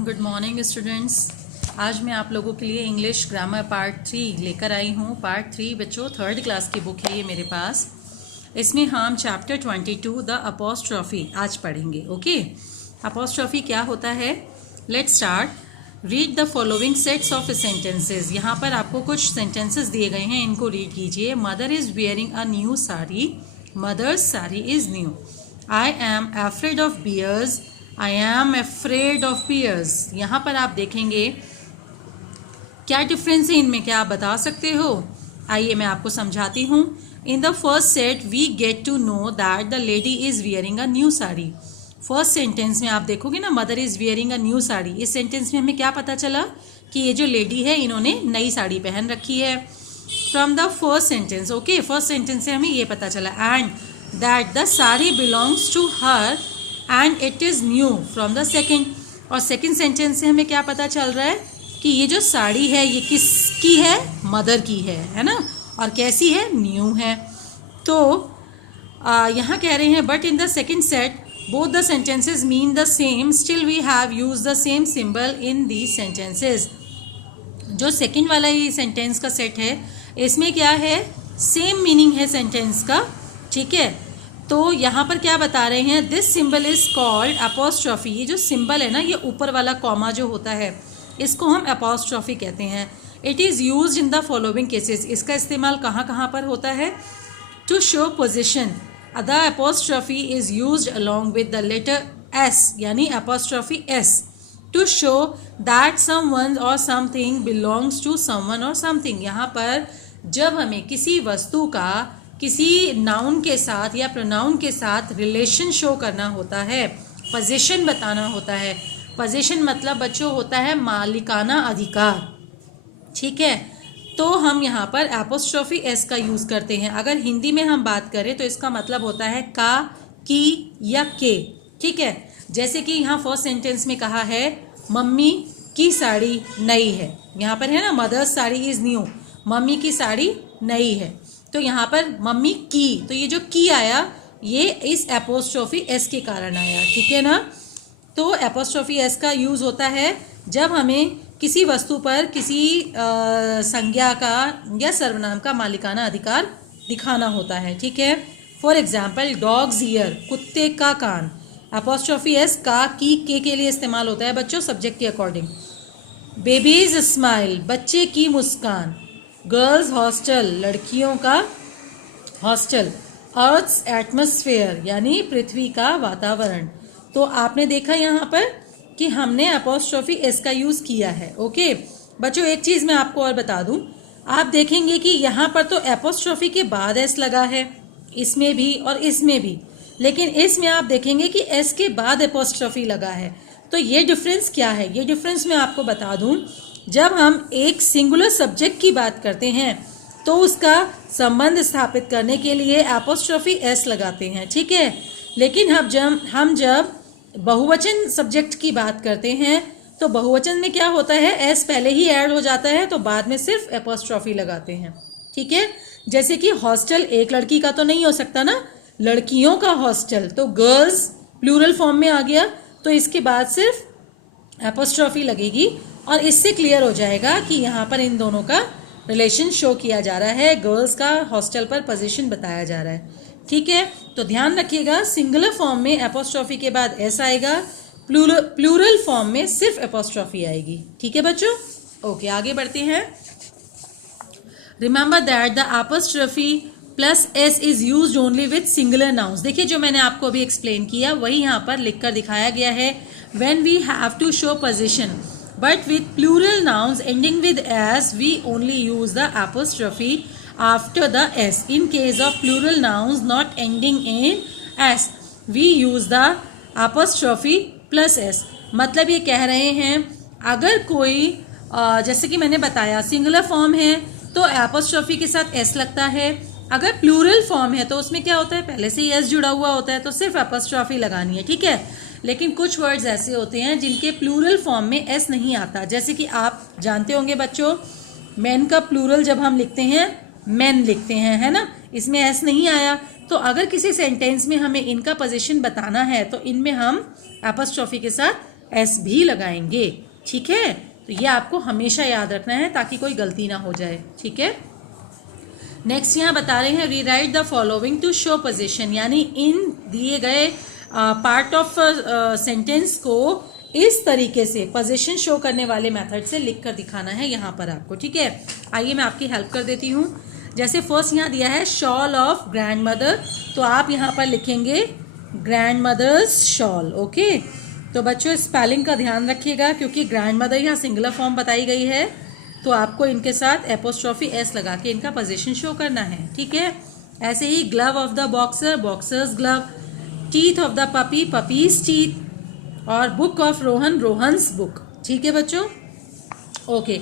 Good morning students. आज मैं आप लोगों के लिए इंग्लिश ग्रामर पार्ट 3 लेकर आई हूँ। पार्ट 3 बच्चों 3rd क्लास की बुक है ये मेरे पास। इसमें हम चैप्टर 22 द अपोस्ट्रॉफी आज पढ़ेंगे। ओके, अपोस्ट्रॉफी क्या होता है? Let's start. Read the following sets of sentences. यहाँ पर आपको कुछ सेंटेंसेस दिए गए हैं, इनको रीड कीजिए। Mother is wearing a new sari. Mother's sari is new. I am afraid of bears. I am afraid of bears. यहाँ पर आप देखेंगे क्या डिफरेंस है इनमें, क्या आप बता सकते हो? आइए मैं आपको समझाती हूँ। In the first set we get to know that the lady is wearing a new sari. First sentence में आप देखोगे ना, mother is wearing a new sari. इस सेंटेंस में हमें क्या पता चला कि ये जो लेडी है इन्होंने नई साड़ी पहन रखी है। From the first sentence, okay, first sentence से हमें ये पता चला and that the sari belongs to her and it is new from the second. और सेकेंड सेंटेंस से हमें क्या पता चल रहा है कि ये जो साड़ी है ये किसकी है? मदर की है ना? और कैसी है? न्यू है। तो यहाँ कह रहे हैं but in the second set both the sentences mean the same, still we have use the same symbol in these sentences. जो सेकेंड वाला ये सेंटेंस का सेट है इसमें क्या है? सेम मीनिंग है सेंटेंस का, ठीक है। तो यहाँ पर क्या बता रहे हैं? This symbol is called apostrophe. ये जो सिंबल है ना, ये ऊपर वाला कॉमा जो होता है इसको हम अपोस्ट्रॉफी कहते हैं। It is use in the following cases. इसका इस्तेमाल कहाँ कहाँ पर होता है? To show position. The apostrophe is use along with the letter s, यानी apostrophe s, to show that someone और समथिंग बिलोंग्स टू समवन और समथिंग। यहाँ पर जब हमें किसी वस्तु का किसी नाउन के साथ या प्रोनाउन के साथ रिलेशन शो करना होता है, पोजीशन बताना होता है। पोजीशन मतलब बच्चों होता है मालिकाना अधिकार, ठीक है। तो हम यहाँ पर एपोस्ट्रोफी एस का यूज़ करते हैं। अगर हिंदी में हम बात करें तो इसका मतलब होता है का, की या के, ठीक है। जैसे कि यहाँ फर्स्ट सेंटेंस में कहा है मम्मी की साड़ी नई है। यहाँ पर है ना, mother's sari is new, mummy की साड़ी नई है। तो यहाँ पर मम्मी की, तो ये जो की आया ये इस एपोस्ट्रोफी एस के कारण आया, ठीक है ना। तो एपोस्ट्रोफी एस का यूज़ होता है जब हमें किसी वस्तु पर किसी संज्ञा का या सर्वनाम का मालिकाना अधिकार दिखाना होता है, ठीक है। फॉर एग्जाम्पल डॉग्स ईयर, कुत्ते का कान। एपोस्ट्रोफी एस का, की, के लिए इस्तेमाल होता है बच्चों सब्जेक्ट के अकॉर्डिंग। बेबीज स्माइल, बच्चे की मुस्कान। गर्ल्स हॉस्टल, लड़कियों का हॉस्टल। अर्थ्स एटमॉस्फेयर, यानी पृथ्वी का वातावरण। तो आपने देखा यहाँ पर कि हमने अपोस्ट्रोफी एस का यूज़ किया है। ओके बच्चों, एक चीज़ मैं आपको और बता दूँ, आप देखेंगे कि यहाँ पर तो अपोस्ट्रोफी के बाद एस लगा है, इसमें भी और इसमें भी, लेकिन इसमें आप देखेंगे कि एस के बाद अपोस्ट्रोफी लगा है। तो ये डिफरेंस क्या है? ये डिफरेंस मैं आपको बता दूँ, जब हम एक सिंगुलर सब्जेक्ट की बात करते हैं तो उसका संबंध स्थापित करने के लिए एपोस्ट्रोफी एस लगाते हैं, ठीक है। लेकिन हम जब बहुवचन सब्जेक्ट की बात करते हैं तो बहुवचन में क्या होता है? एस पहले ही ऐड हो जाता है, तो बाद में सिर्फ एपोस्ट्रोफी लगाते हैं, ठीक है। जैसे कि हॉस्टल एक लड़की का तो नहीं हो सकता ना, लड़कियों का हॉस्टल, तो गर्ल्स प्लूरल फॉर्म में आ गया, तो इसके बाद सिर्फ एपोस्ट्रोफी लगेगी और इससे क्लियर हो जाएगा कि यहाँ पर इन दोनों का रिलेशन शो किया जा रहा है, गर्ल्स का हॉस्टल पर पोजीशन बताया जा रहा है, ठीक है। तो ध्यान रखिएगा, सिंगुलर फॉर्म में एपोस्ट्रोफी के बाद एस आएगा, प्लूरल फॉर्म में सिर्फ एपोस्ट्रोफी आएगी, ठीक है बच्चों। ओके आगे बढ़ते हैं। Remember that the apostrophe plus S is used only with singular nouns. देखिए जो मैंने आपको अभी एक्सप्लेन किया वही यहाँ पर लिखकर दिखाया गया है। When we have to show position but with plural nouns ending with s we only use the apostrophe after the s. In case of plural nouns not ending in s we use the apostrophe plus s. मतलब ये कह रहे हैं अगर कोई जैसे कि मैंने बताया सिंगुलर फॉर्म है तो एपोस्ट्रोफी के साथ s लगता है, अगर प्लूरल फॉर्म है तो उसमें क्या होता है? पहले से ही s जुड़ा हुआ होता है, तो सिर्फ एपोस्ट्रोफी लगानी है, ठीक है। लेकिन कुछ वर्ड्स ऐसे होते हैं जिनके प्लूरल फॉर्म में एस नहीं आता। जैसे कि आप जानते होंगे बच्चों, मैन का प्लूरल जब हम लिखते हैं मैन लिखते हैं, है ना, इसमें एस नहीं आया। तो अगर किसी सेंटेंस में हमें इनका पोजीशन बताना है तो इनमें हम एपोस्ट्रोफी के साथ एस भी लगाएंगे। ठीक है, तो ये आपको हमेशा याद रखना है ताकि कोई गलती ना हो जाए। ठीक है, नेक्स्ट यहाँ बता रहे हैं rewrite the following to show position, यानी इन दिए गए पार्ट ऑफ सेंटेंस को इस तरीके से पोजीशन शो करने वाले मेथड से लिख कर दिखाना है यहाँ पर आपको। ठीक है, आइए मैं आपकी हेल्प कर देती हूँ। जैसे फर्स्ट यहाँ दिया है शॉल ऑफ ग्रैंड मदर, तो आप यहाँ पर लिखेंगे ग्रैंड मदर्स शॉल। ओके, तो बच्चों स्पेलिंग का ध्यान रखिएगा क्योंकि ग्रैंड मदर यहाँ सिंगुलर फॉर्म बताई गई है, तो आपको इनके साथ एपोस्ट्रोफी एस लगा के इनका पोजीशन शो करना है। ठीक है, ऐसे ही glove of the boxer, boxer's glove, teeth of the puppy, puppy's teeth, और book of Rohan, Rohan's book. ठीक है बच्चों, ओके।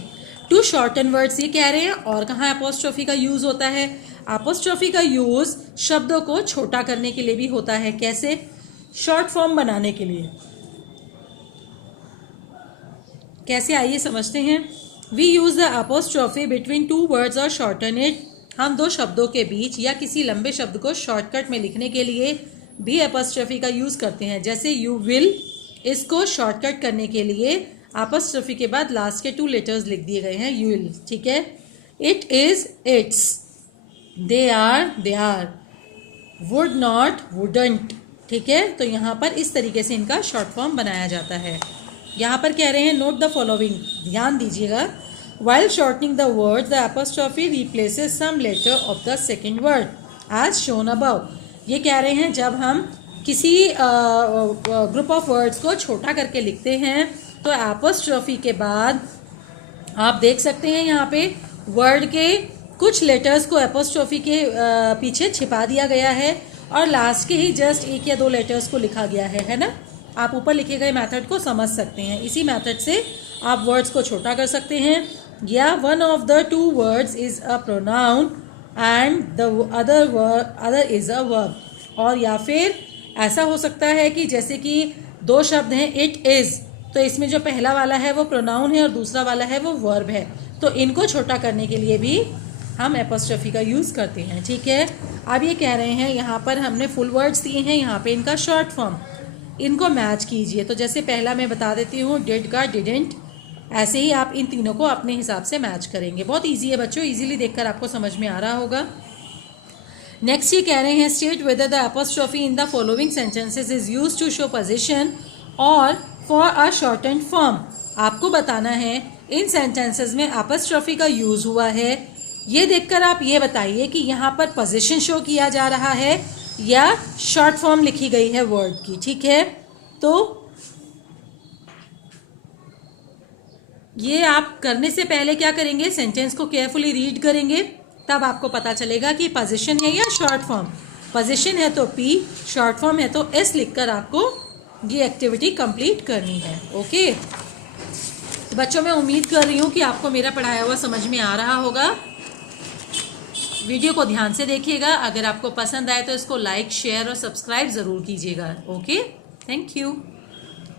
टू शॉर्टन वर्ड्स ये कह रहे हैं, और कहाँ एपोस्ट्रोफी का यूज होता है? एपोस्ट्रोफी का यूज शब्दों को छोटा करने के लिए भी होता है। कैसे? शॉर्ट फॉर्म बनाने के लिए। कैसे, आइए समझते हैं। We use the apostrophe between two words और शॉर्टन इट, हम दो शब्दों के बीच या किसी लंबे शब्द को शॉर्टकट में लिखने के लिए भी एपोस्ट्रोफी का यूज करते हैं। जैसे यू विल, इसको शॉर्टकट करने के लिए एपोस्ट्रोफी के बाद लास्ट के 2 लेटर्स लिख दिए गए हैं, यू विल। ठीक है, it is it's, they are, would not wouldn't. ठीक है, तो यहाँ पर इस तरीके से इनका शॉर्ट फॉर्म बनाया जाता है। यहाँ पर कह रहे हैं नोट द फॉलोइंग, ध्यान दीजिएगा। While shortening the word the apostrophe replaces some letter of the second word as shown above. ये कह रहे हैं जब हम किसी ग्रुप ऑफ वर्ड्स को छोटा करके लिखते हैं तो एपोस्ट्रोफी के बाद आप देख सकते हैं यहाँ पे वर्ड के कुछ लेटर्स को एपोस्ट्रोफी के पीछे छिपा दिया गया है और लास्ट के ही जस्ट 1 या 2 लेटर्स को लिखा गया है ना। आप ऊपर लिखे गए मेथड को समझ सकते हैं। इसी मेथड से आप वर्ड्स को छोटा कर सकते हैं। या one of the 2 words is a pronoun and the other is a verb. और या फिर ऐसा हो सकता है कि जैसे कि 2 शब्द हैं, इट इज, तो इसमें जो पहला वाला है वो प्रोनाउन है और दूसरा वाला है वो वर्ब है, तो इनको छोटा करने के लिए भी हम एपोस्ट्रोफी का यूज करते हैं। ठीक है, अब ये कह रहे हैं यहाँ पर हमने फुल वर्ड्स दिए हैं, यहाँ पे इनका शॉर्ट फॉर्म, इनको मैच कीजिए। तो जैसे पहला मैं बता देती हूँ, डिड का डिडेंट, ऐसे ही आप इन तीनों को अपने हिसाब से मैच करेंगे। बहुत ईजी है बच्चों, ईजिली देखकर आपको समझ में आ रहा होगा। नेक्स्ट ये कह रहे हैं state whether the apostrophe in the following sentences is used to show position और फॉर अ शॉर्टेंड फॉर्म। आपको बताना है इन सेंटेंसेस में एपोस्ट्रोफी का यूज हुआ है, ये देखकर आप ये बताइए कि यहाँ पर पोजीशन शो किया जा रहा है या शॉर्ट फॉर्म लिखी गई है वर्ड की। ठीक है, तो ये आप करने से पहले क्या करेंगे, सेंटेंस को केयरफुली रीड करेंगे, तब आपको पता चलेगा कि पोजीशन है या शॉर्ट फॉर्म। पोजीशन है तो P, शॉर्ट फॉर्म है तो S लिखकर आपको ये एक्टिविटी कंप्लीट करनी है। ओके, तो बच्चों मैं उम्मीद कर रही हूँ कि आपको मेरा पढ़ाया हुआ समझ में आ रहा होगा। वीडियो को ध्यान से देखिएगा, अगर आपको पसंद आए तो इसको लाइक, शेयर और सब्सक्राइब ज़रूर कीजिएगा। Okay, thank you.